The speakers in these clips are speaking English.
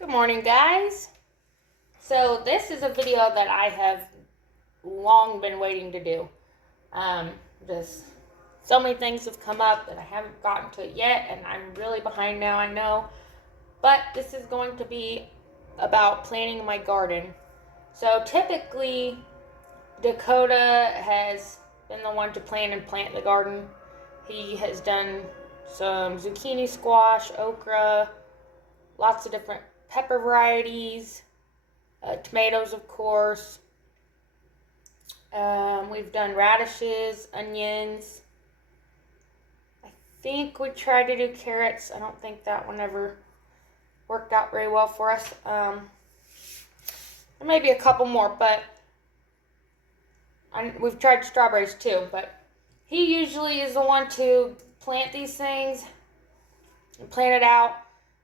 Good morning, guys. So this is a video that I have long been waiting to do. Just so many things have come up that I haven't gotten to it yet, and I'm really behind now, I know. But this is going to be about planting my garden. So typically, Dakota has been the one to plan and plant the garden. He has done some zucchini, squash, okra, lots of different pepper varieties, tomatoes, of course. We've done radishes, onions. I think we tried to do carrots. I don't think that one ever worked out very well for us. There may be a couple more, but we've tried strawberries too. But he usually is the one to plant these things and plan it out,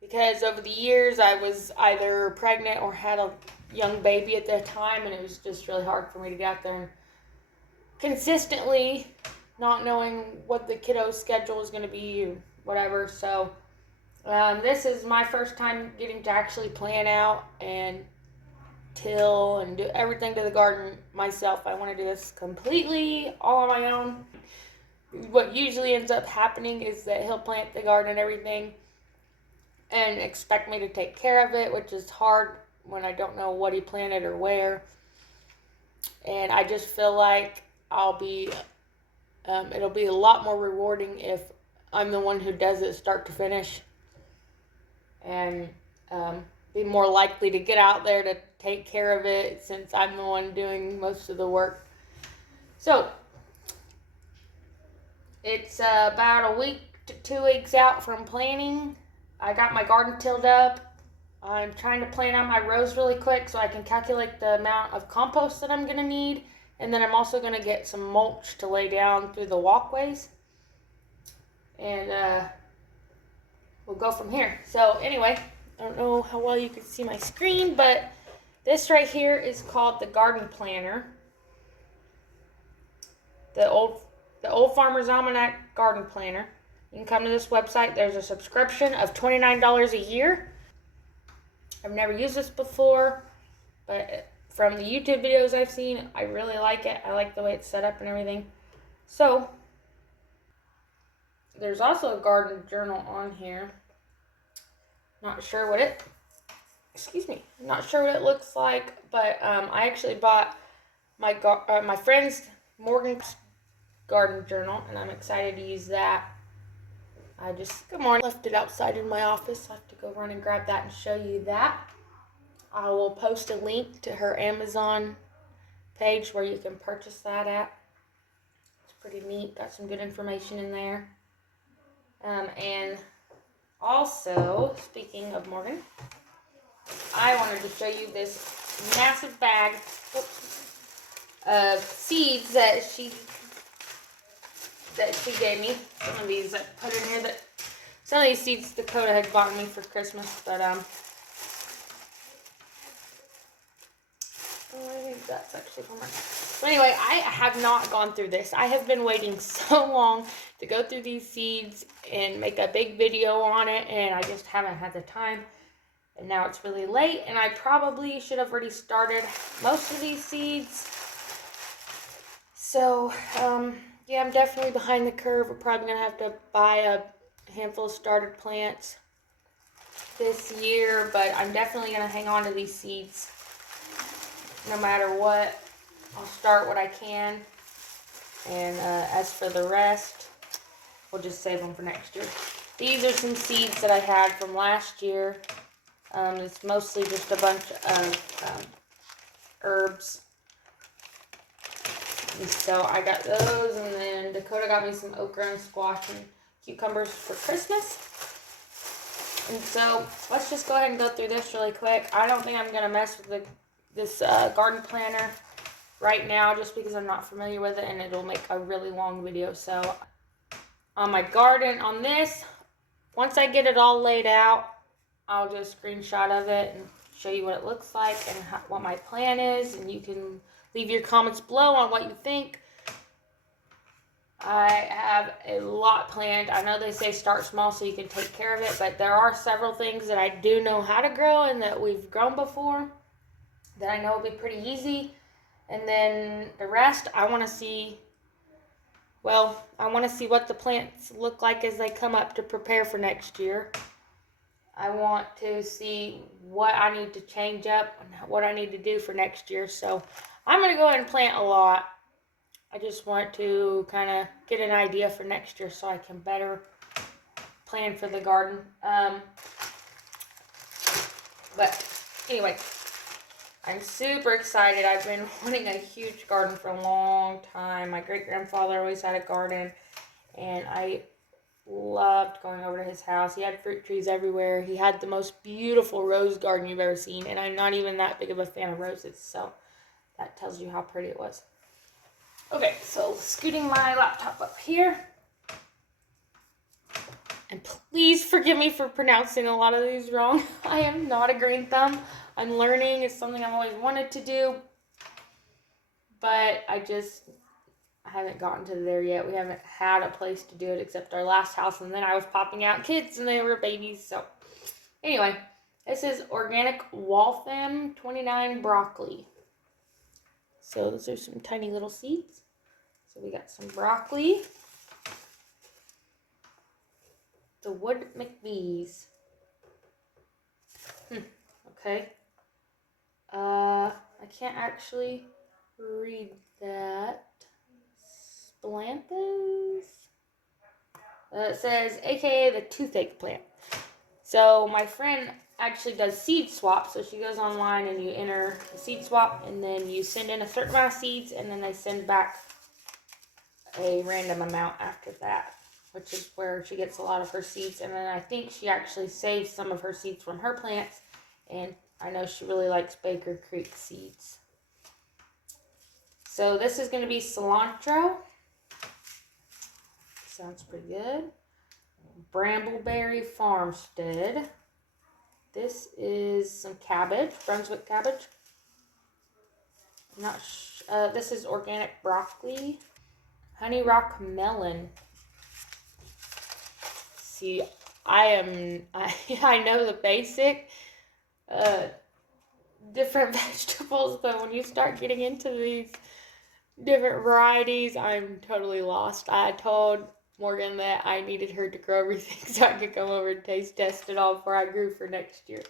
because over the years I was either pregnant or had a young baby at that time, and it was just really hard for me to get out there and consistently, not knowing what the kiddo's schedule was going to be or whatever. So this is my first time getting to actually plan out and till and do everything to the garden myself. I want to do this completely all on my own. What usually ends up happening is that he'll plant the garden and everything and expect me to take care of it, which is hard when I don't know what he planted or where. And I just feel like it'll be a lot more rewarding if I'm the one who does it start to finish, and be more likely to get out there to take care of it since I'm the one doing most of the work. So it's about a week to 2 weeks out from planting. I got my garden tilled up. I'm trying to plan out my rows really quick so I can calculate the amount of compost that I'm going to need. And then I'm also going to get some mulch to lay down through the walkways. And we'll go from here. So anyway, I don't know how well you can see my screen, but this right here is called the Garden Planner. The old Farmer's Almanac Garden Planner. You can come to this website. There's a subscription of $29 a year. I've never used this before, but from the YouTube videos I've seen, I really like it. I like the way it's set up and everything. So there's also a garden journal on here. Not sure what it looks like, but I actually bought my friend's Morgan's garden journal, and I'm excited to use that. Good morning, left it outside in my office. I have to go run and grab that and show you that. I will post a link to her Amazon page where you can purchase that at. It's pretty neat, got some good information in there. And also, speaking of Morgan, I wanted to show you this massive bag of seeds that she gave me. Some of these I put in here, some of these seeds Dakota had bought me for Christmas, but I think that's actually from her. But anyway, I have not gone through this. I have been waiting so long to go through these seeds and make a big video on it, and I just haven't had the time. And now it's really late, and I probably should have already started most of these seeds. So, yeah, I'm definitely behind the curve. We're probably going to have to buy a handful of started plants this year, but I'm definitely going to hang on to these seeds no matter what. I'll start what I can, and as for the rest, we'll just save them for next year. These are some seeds that I had from last year. It's mostly just a bunch of herbs. And so I got those, and then Dakota got me some okra and squash and cucumbers for Christmas. And so let's just go ahead and go through this really quick. I don't think I'm going to mess with this garden planner right now just because I'm not familiar with it, and it'll make a really long video. So on my garden on this, once I get it all laid out, I'll do a screenshot of it and show you what it looks like and what my plan is, and you can leave your comments below on what you think. I have a lot planned. I know they say start small so you can take care of it, but there are several things that I do know how to grow and that we've grown before that I know will be pretty easy. And then the rest, I want to see, well, I want to see what the plants look like as they come up to prepare for next year. I want to see what I need to change up and what I need to do for next year. So I'm going to go ahead and plant a lot. I just want to kind of get an idea for next year so I can better plan for the garden. But anyway, I'm super excited. I've been wanting a huge garden for a long time. My great-grandfather always had a garden, and I loved going over to his house. He had fruit trees everywhere. He had the most beautiful rose garden you've ever seen, and I'm not even that big of a fan of roses, so that tells you how pretty it was. Okay, so scooting my laptop up here. And please forgive me for pronouncing a lot of these wrong. I am not a green thumb. I'm learning. It's something I've always wanted to do. But I haven't gotten to there yet. We haven't had a place to do it except our last house. And then I was popping out kids and they were babies. So anyway, this is organic Waltham 29 broccoli. So those are some tiny little seeds. So we got some broccoli. The Wood McBees. Okay. I can't actually read that. Splanthus? It says, aka the toothache plant. So my friend actually does seed swap. So she goes online and you enter the seed swap and then you send in a certain amount of seeds and then they send back a random amount after that, which is where she gets a lot of her seeds. And then I think she actually saves some of her seeds from her plants. And I know she really likes Baker Creek seeds. So this is going to be cilantro. Sounds pretty good. Brambleberry Farmstead. This is some cabbage, Brunswick cabbage. This is organic broccoli. Honey Rock melon. See, I know the basic different vegetables, but when you start getting into these different varieties, I'm totally lost. I told Morgan that I needed her to grow everything so I could come over and taste test it all before I grew for next year.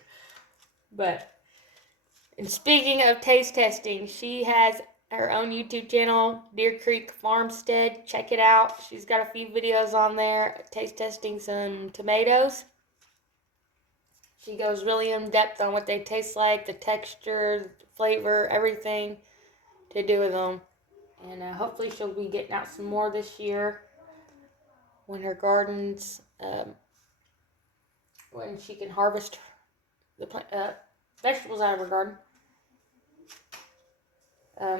And speaking of taste testing, she has her own YouTube channel, Deer Creek Farmstead. Check it out. She's got a few videos on there, taste testing some tomatoes. She goes really in depth on what they taste like, the texture, the flavor, everything to do with them. And hopefully she'll be getting out some more this year when her gardens, when she can harvest the vegetables out of her garden.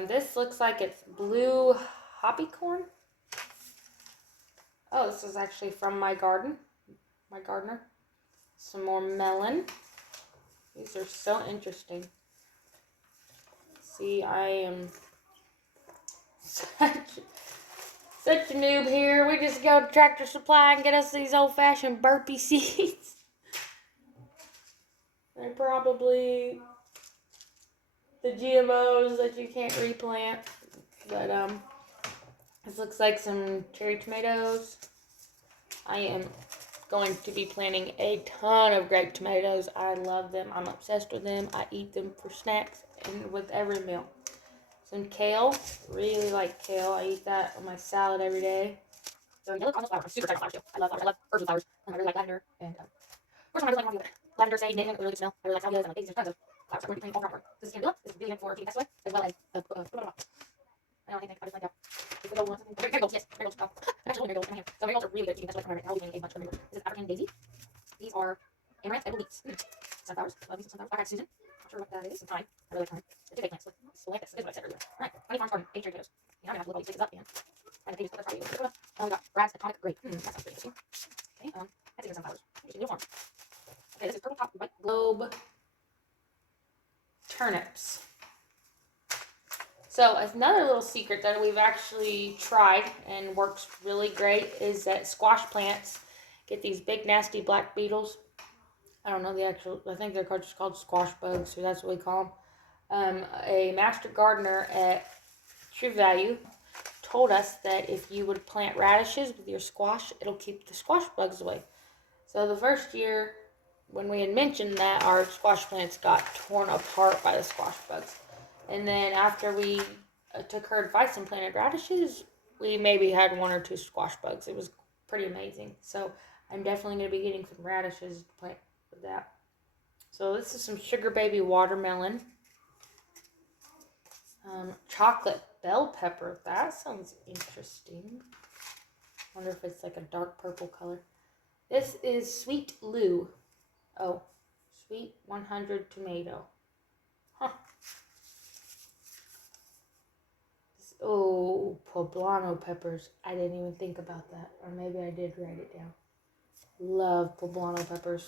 This looks like it's blue hoppy corn. Oh, this is actually from my gardener. Some more melon. These are so interesting. See, I am such a noob here. We just go to Tractor Supply and get us these old-fashioned burpee seeds. They're probably the GMOs that you can't replant. But this looks like some cherry tomatoes. I am going to be planting a ton of grape tomatoes. I love them. I'm obsessed with them. I eat them for snacks and with every meal. Some kale. Really like kale. I eat that on my salad every day. So yellow cosmos flowers. I'm super excited about flowers too. I love herbs with flowers. I really like lavender. And of course, I really like lavender, sage, knitting, really good smell. I really like salvias and daisies. There's tons of flowers. We're going to be planting all throughout. This is candula. This is really good for keeping pesticide, as well as I don't think I just like that. This is the one. Marigolds, yes. Marigolds. Oh, I'm actually holding marigolds in my hand. So marigolds are really good at keeping pesticide from my. I'll be planting a bunch of marigolds. This is African daisy. These are amaranth and leeks. Sunflowers. Love me some sunflowers. I got Susan. Not sure what that is. Some thyme. I really like thyme. The two plants. Solanthus is what I said earlier. Alright. Honey Farms Garden. 80 cherry potatoes. You know, I'm gonna have to look all these places up and the pages put their probably. We got Brad's Atomic Grape. That sounds pretty interesting. Okay, that's even sunflowers. Interesting new farm. Okay, this is purple top white globe turnips. So another little secret that we've actually tried and works really great is that squash plants get these big nasty black beetles. I don't know the actual, I think they're just called squash bugs, so that's what we call them. A master gardener at True Value told us that if you would plant radishes with your squash, it'll keep the squash bugs away. So the first year when we had mentioned that, our squash plants got torn apart by the squash bugs. And then after we took her advice and planted radishes, we maybe had 1 or 2 squash bugs. It was pretty amazing. So I'm definitely going to be getting some radishes to plant with that. So this is some sugar baby watermelon. Chocolate bell pepper. That sounds interesting. Wonder if it's like a dark purple color. This is Sweet Lou. Oh, Sweet 100 tomato. Huh. Oh, poblano peppers. I didn't even think about that. Or maybe I did write it down. Love poblano peppers.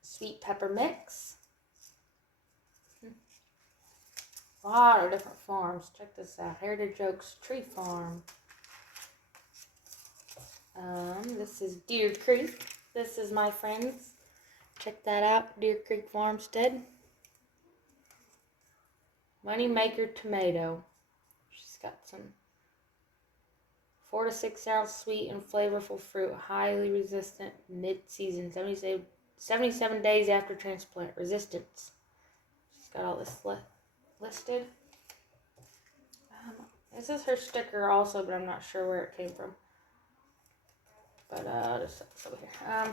Sweet pepper mix. A lot of different farms. Check this out. Heritage Oaks Tree Farm. This is Deer Creek. This is my friends. Check that out. Deer Creek Farmstead. Moneymaker tomato. She's got some 4 to 6 ounce sweet and flavorful fruit. Highly resistant mid-season. 77 days after transplant. Resistance. She's got all this listed. This is her sticker also, but I'm not sure where it came from. But just set this over here.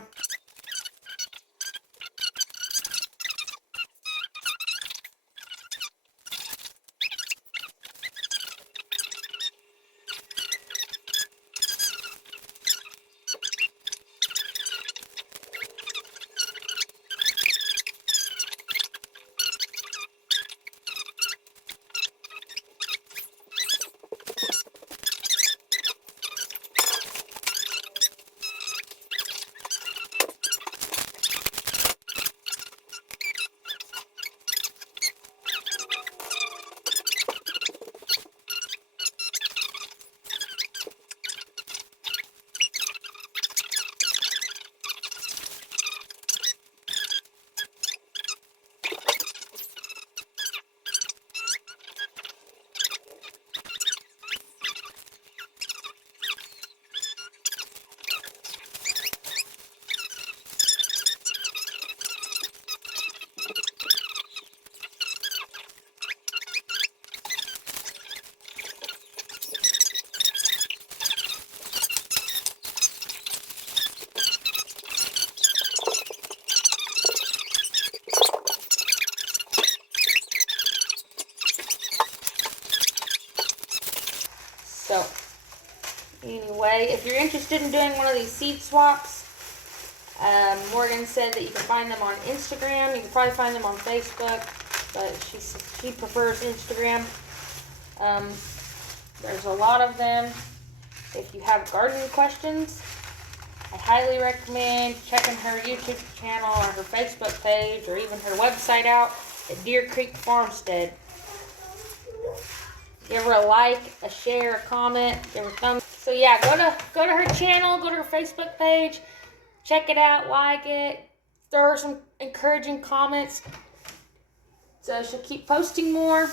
So, anyway, if you're interested in doing one of these seed swaps, Morgan said that you can find them on Instagram. You can probably find them on Facebook, but she prefers Instagram. There's a lot of them. If you have gardening questions, I highly recommend checking her YouTube channel or her Facebook page or even her website out at Deer Creek Farmstead. Give her a like, a share, a comment, give her a thumbs. So yeah, go to her channel, go to her Facebook page, check it out, like it, throw her some encouraging comments. So she'll keep posting more.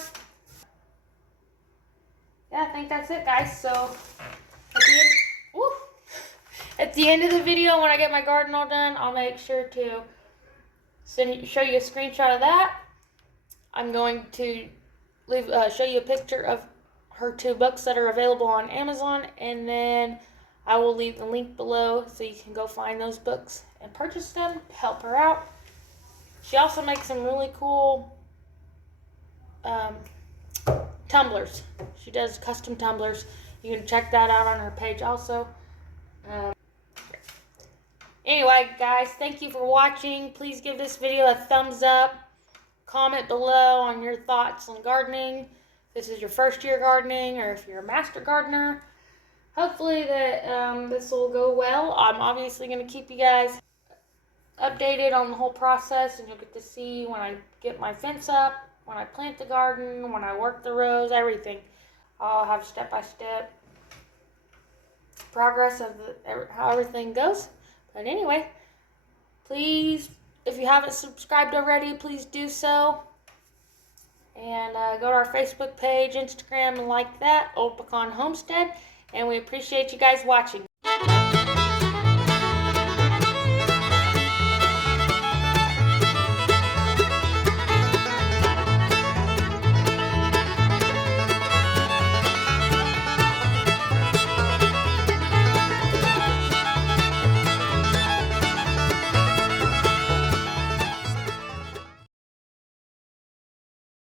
Yeah, I think that's it, guys. So at the end of the video, when I get my garden all done, I'll make sure to show you a screenshot of that. I'm going to show you a picture of her 2 books that are available on Amazon, and then I will leave the link below so you can go find those books and purchase them to help her out. She also makes some really cool tumblers. She does custom tumblers. You can check that out on her page also. Anyway, guys, thank you for watching. Please give this video a thumbs up. Comment below on your thoughts on gardening. If this is your first year gardening or if you're a master gardener. Hopefully that this will go well. I'm obviously going to keep you guys updated on the whole process, and you'll get to see when I get my fence up when I plant the garden, when I work the rows, everything. I'll have step-by-step progress of how everything goes. But anyway, please, if you haven't subscribed already, please do so. And go to our Facebook page, Instagram, and like that, Old Pecan Homestead. And we appreciate you guys watching.